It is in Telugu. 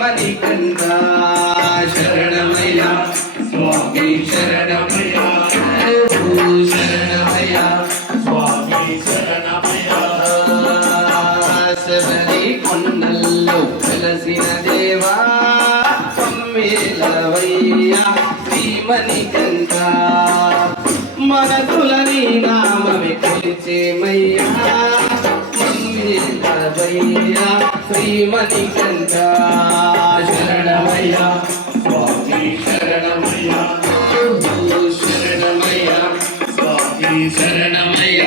శ్రీమణికంఠ శరణమయ్య స్వామి శరణమయ్య శరణమయ్య స్వామి శరణమయ్య శబరి కొండల్లో వెలసిన దేవా సమ్మేళవయ్య శ్రీమణికంఠ మనసులని నామమే కొలిచేమయ్యా సమ్మేళవయ్య శ్రీమణికంఠ శరణమయ్య స్వామి శరణమయ్య శరణమయ్య స్వామి శరణమయ్య